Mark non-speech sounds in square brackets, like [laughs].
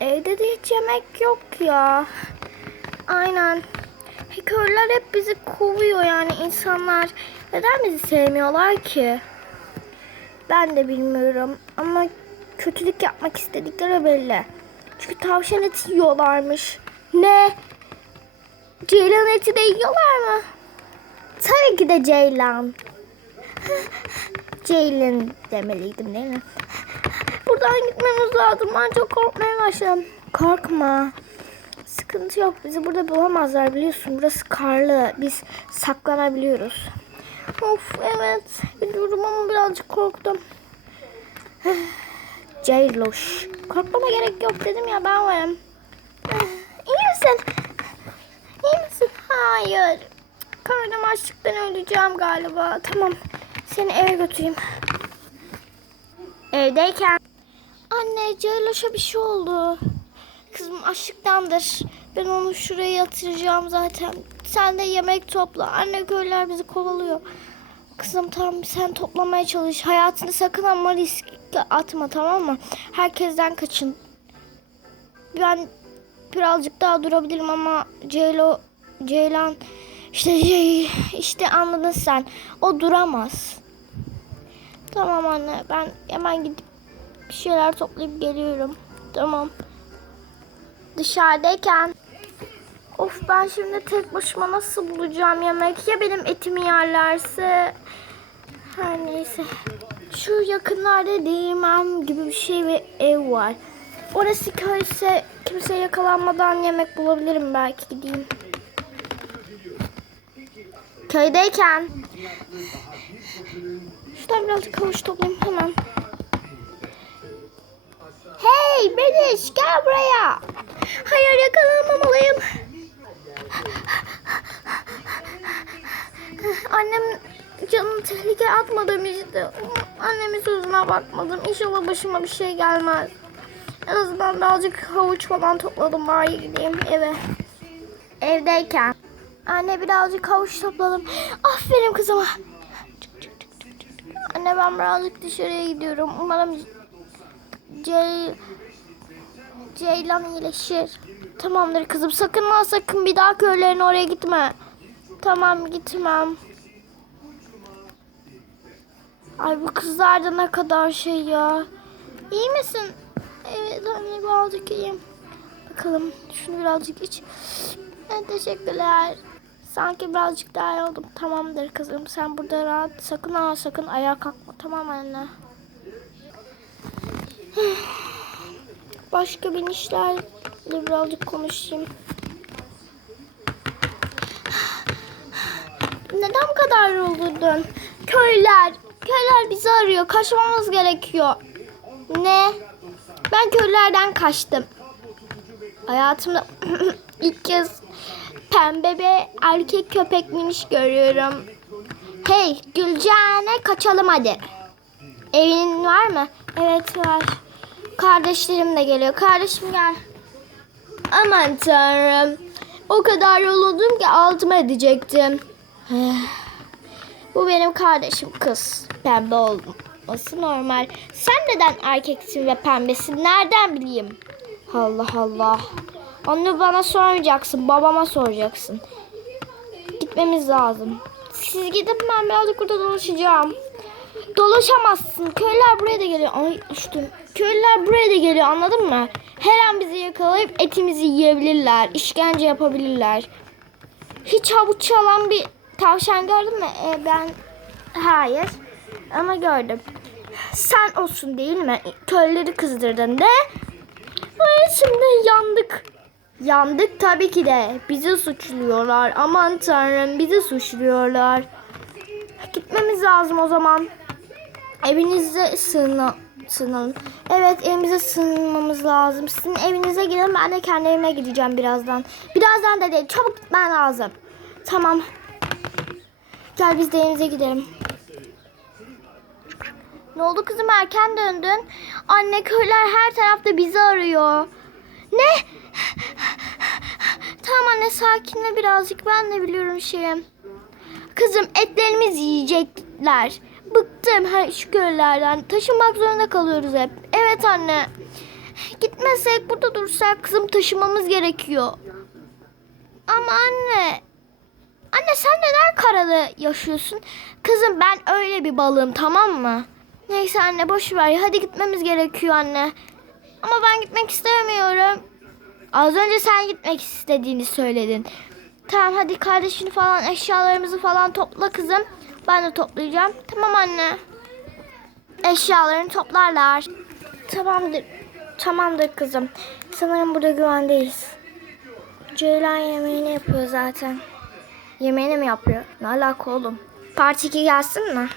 Evde de hiç yemek yok ya. Aynen. Hackers hep bizi kovuyor yani insanlar. Neden bizi sevmiyorlar ki? Ben de bilmiyorum ama kötülük yapmak istedikleri belli. Çünkü tavşan eti yiyorlarmış. Ne? Ceylan eti de yiyorlar mı? Tabii ki de Ceylan. [laughs] Ceylin demeliydim değil mi? Buradan gitmemiz lazım. Ben çok korkmaya başladım. Korkma. Sıkıntı yok. Bizi burada bulamazlar biliyorsun. Burası karlı. Biz saklanabiliyoruz. Of evet. Biliyorum ama birazcık korktum. [sighs] Ceyloş. Korkmana gerek yok dedim ya ben varım. [sighs] İyi misin? İyi misin? Hayır. Karnım açlıktan öleceğim galiba. Tamam. Seni eve götüreyim. Evdeyken. Anne Ceyloş'a bir şey oldu. Kızım açlıktandır. Ben onu şuraya yatıracağım zaten. Sen de yemek topla. Anne köylüler bizi kovalıyor. Kızım tamam sen toplamaya çalış. Hayatını sakın ama riske atma tamam mı? Herkesten kaçın. Ben birazcık daha durabilirim ama Ceylo, Ceylan işte [laughs] işte anladın sen. O duramaz. Tamam anne ben hemen gidip bir şeyler toplayıp geliyorum. Tamam. Dışarıdayken Of ben şimdi tek başıma nasıl bulacağım yemek? Ya benim etimi yerlerse? Her neyse. Şu yakınlarda değirmen gibi bir şey ve ev var. Orası köyse kimse yakalanmadan yemek bulabilirim belki gideyim. Köydeyken Şuradan birazcık kavuş toplayayım hemen. Beniş gel buraya. Hayır yakalanmamalıyım. Annem canını tehlikeye atmadım işte. Annemin sözüne bakmadım. İnşallah başıma bir şey gelmez. En azından birazcık havuç falan topladım bari gideyim eve. Evdeyken. Anne birazcık havuç topladım. Aferin kızıma. Anne ben birazcık dışarıya gidiyorum. Umarım Cey Ceylan iyileşir. Tamamdır kızım. Sakın ha sakın bir daha köylerin oraya gitme. Tamam gitmem. Ay bu kızlar da ne kadar şey ya. İyi misin? Evet anne birazcık iyiyim. Bakalım şunu birazcık iç. Evet, teşekkürler. Sanki birazcık daha iyi oldum. Tamamdır kızım. Sen burada rahat. Sakın ha sakın ayağa kalkma. Tamam anne. Başka bir işlerle birazcık konuşayım. Neden bu kadar yoruldun? Köyler. Köyler bizi arıyor. Kaçmamız gerekiyor. Ne? Ben köylerden kaçtım. Hayatımda [clears throat] ilk kez pembe bir erkek köpek miniş görüyorum. Hey Gülcane kaçalım hadi. Evin var mı? Evet var. Kardeşlerim de geliyor. Kardeşim gel. Aman tanrım. O kadar yoruldum ki altıma edecektim. Bu benim kardeşim kız. Pembe olması normal. Sen neden erkeksin ve pembesin? Nereden bileyim? Allah Allah. Onu bana sormayacaksın. Babama soracaksın. Gitmemiz lazım. Siz gidin ben birazcık burada dolaşacağım. Dolaşamazsın. Köylüler buraya da geliyor. Ay düştüm. Köylüler buraya da geliyor anladın mı? Her an bizi yakalayıp etimizi yiyebilirler. işkence yapabilirler. Hiç havuç çalan bir tavşan gördün mü? Ee, ben hayır. Ama gördüm. Sen olsun değil mi? Köylüleri kızdırdın de. Ay, şimdi yandık. Yandık tabii ki de. Bizi suçluyorlar. Aman tanrım bizi suçluyorlar. Gitmemiz lazım o zaman. Evinize sığına, sığınalım. Evet evimize sığınmamız lazım. Sizin evinize gidelim. Ben de kendi evime gideceğim birazdan. Birazdan da değil. Çabuk gitmen lazım. Tamam. Gel biz de evimize gidelim. Ne oldu kızım erken döndün? Anne köyler her tarafta bizi arıyor. Ne? Tamam anne sakinle birazcık ben de biliyorum şeyim. Kızım etlerimizi yiyecekler. Bıktım her şu köylerden. Taşınmak zorunda kalıyoruz hep. Evet anne. Gitmesek burada dursak kızım taşımamız gerekiyor. Ama anne. Anne sen neden karada yaşıyorsun? Kızım ben öyle bir balığım tamam mı? Neyse anne boş ver. Hadi gitmemiz gerekiyor anne. Ama ben gitmek istemiyorum. Az önce sen gitmek istediğini söyledin. Tamam hadi kardeşini falan eşyalarımızı falan topla kızım. Ben de toplayacağım. Tamam anne. Eşyalarını toplarlar. Tamamdır. Tamamdır kızım. Sanırım burada güvendeyiz. Ceylan yemeğini yapıyor zaten. Yemeğini mi yapıyor? Ne alaka oğlum? Part 2 gelsin mi?